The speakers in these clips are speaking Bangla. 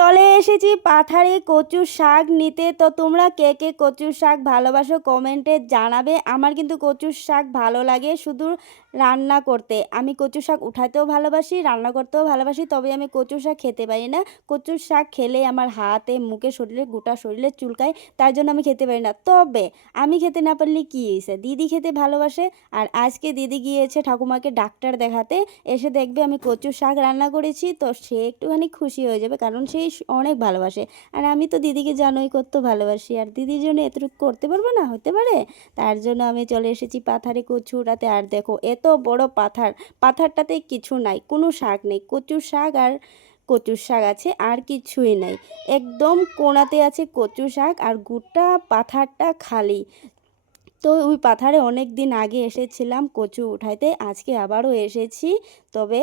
চলে এসেছি পাথারে কচুর শাক নিতে। তো তোমরা কে কে কচুর শাক ভালোবাসো কমেন্টে জানাবে। আমার কিন্তু কচুর শাক ভালো লাগে শুধু রান্না করতে। আমি কচুর শাক উঠাতেও ভালোবাসি, রান্না করতেও ভালোবাসি, তবে আমি কচুর শাক খেতে পারি না। কচুর শাক খেলে আমার হাতে মুখে শরীরে গোটা শরীরে চুলকায়, তার জন্য আমি খেতে পারি না। তবে আমি খেতে না পারলে কী হয়েছে, দিদি খেতে ভালোবাসে। আর আজকে দিদি গিয়েছে ঠাকুমাকে ডাক্তার দেখাতে, এসে দেখবে আমি কচুর শাক রান্না করেছি, তো সে একটুখানি খুশি হয়ে যাবে, কারণ সে অনেক ভালোবাসে। আর আমি তো দিদিকে জানোই কত ভালোবাসি, আর দিদির জন্য এতটুকু করতে পারবো না, হতে পারে? তার জন্য আমি চলে এসেছি পাথারে কচু উঠাতে। আর দেখো এত বড় পাথার, পাথারটাতে কিছু নাই, কোনো শাক নেই, কচুর শাক আর কচুর শাক আছে, আর কিছুই নাই। একদম কোণাতে আছে কচু শাক, আর গোটা পাথারটা খালি। তো ওই পাথারে অনেক দিন আগে এসেছিলাম কচু উঠাইতে, আজকে আবারও এসেছি। তবে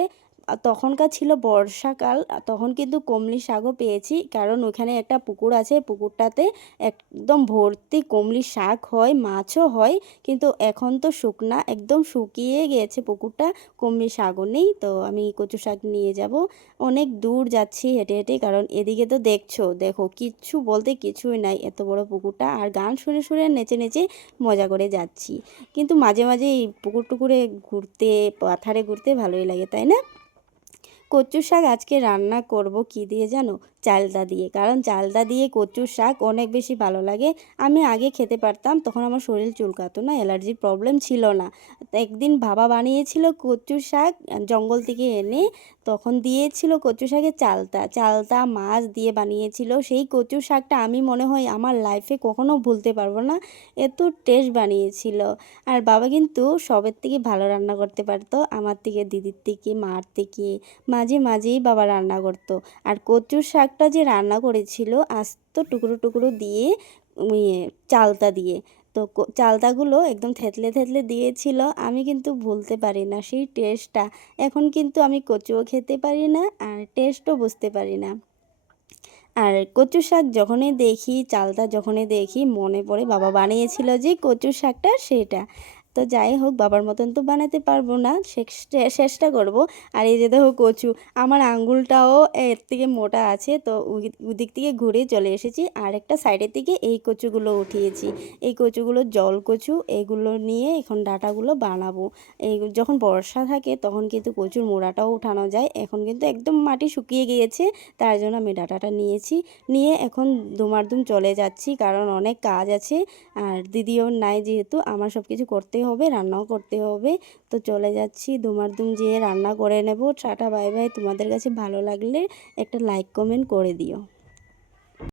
তখনকার ছিল বর্ষাকাল, তখন কিন্তু কমলি শাকও পেয়েছি, কারণ ওখানে একটা পুকুর আছে, পুকুরটাতে একদম ভর্তি কমলি শাক হয়, মাছও হয়। কিন্তু এখন তো শুকনা, একদম শুকিয়ে গিয়েছে পুকুরটা, কমলি শাকও নেই। তো আমি কচু শাক নিয়ে যাব, অনেক দূর যাচ্ছি হেঁটে হেঁটে, কারণ এদিকে তো দেখছো, দেখো কিচ্ছু বলতে কিছুই নাই, এত বড় পুকুরটা। আর গান শুনে শুনে নেচে নেচে মজা করে যাচ্ছি। কিন্তু মাঝে মাঝে এই পুকুর টুকুরে ঘুরতে, পাথারে ঘুরতে ভালোই লাগে, তাই না? কচু শাক আজকে রান্না করব কি দিয়ে জানো? চালতা দিয়ে, কারণ চালতা দিয়ে কচুর শাক অনেক বেশি ভালো লাগে। আমি আগে খেতে পারতাম, তখন আমার শরীর চুলকাতো না, অ্যালার্জির প্রবলেম ছিল না। তো একদিন বাবা বানিয়েছিল কচুর শাক জঙ্গল থেকে এনে, তখন দিয়েছিল কচু শাকে চালতা, চালতা মাছ দিয়ে বানিয়েছিল। সেই কচু শাকটা আমি মনে হয় আমার লাইফে কখনো ভুলতে পারবো না, এত টেস্ট বানিয়েছিল। আর বাবা কিন্তু সবের থেকে ভালো রান্না করতে পারতো, আমার থেকে, দিদির থেকে, মার থেকে। মাঝে মাঝেই বাবা রান্না করতো। আর কচুর শাকটা যে রান্না করেছিল আস্ত টুকরো টুকরো দিয়ে, ইয়ে চালতা দিয়ে, তো চালতাগুলো একদম থেতলে থেতলে দিয়েছিল। আমি কিন্তু ভুলতে পারি না সেই টেস্টটা। এখন কিন্তু আমি কচুও খেতে পারি না, আর টেস্টও বুঝতে পারি না। আর কচু শাক যখনই দেখি, চালতা যখনই দেখি, মনে পড়ে বাবা বানিয়েছিল যে কচু শাকটা, সেটা। তো যাই হোক, বাবার মতন তো বানাতে পারবো না, চেষ্টা করব। আর এই যে দেখো কচু, আমার আঙ্গুলটাও এর থেকে মোটা আছে, তো ওদিক থেকে ঘুরে চলে এসেছি, আর একটা সাইডের থেকে এই কচুগুলো উঠিয়েছি। এই কচুগুলো জল কচু, এগুলো নিয়ে এখন ডাঁটাগুলো বানাবো। এই যখন বর্ষা থাকে তখন কিন্তু কচুর মোড়াটাও উঠানো যায়, এখন কিন্তু একদম মাটি শুকিয়ে গিয়েছে, তার জন্য আমি ডাঁটাটা নিয়েছি। নিয়ে এখন দুমারদুম চলে যাচ্ছি, কারণ অনেক কাজ আছে। আর দিদিও নাই যেহেতু, আমার সব কিছু করতে হবে, রান্নাও করতে হবে। তো চলে যাচ্ছি দুমারদুম, যেয়ে রান্না করে নেব। Tata bye bye. তোমাদের কাছে ভালো লাগলে একটা লাইক কমেন্ট করে দিও।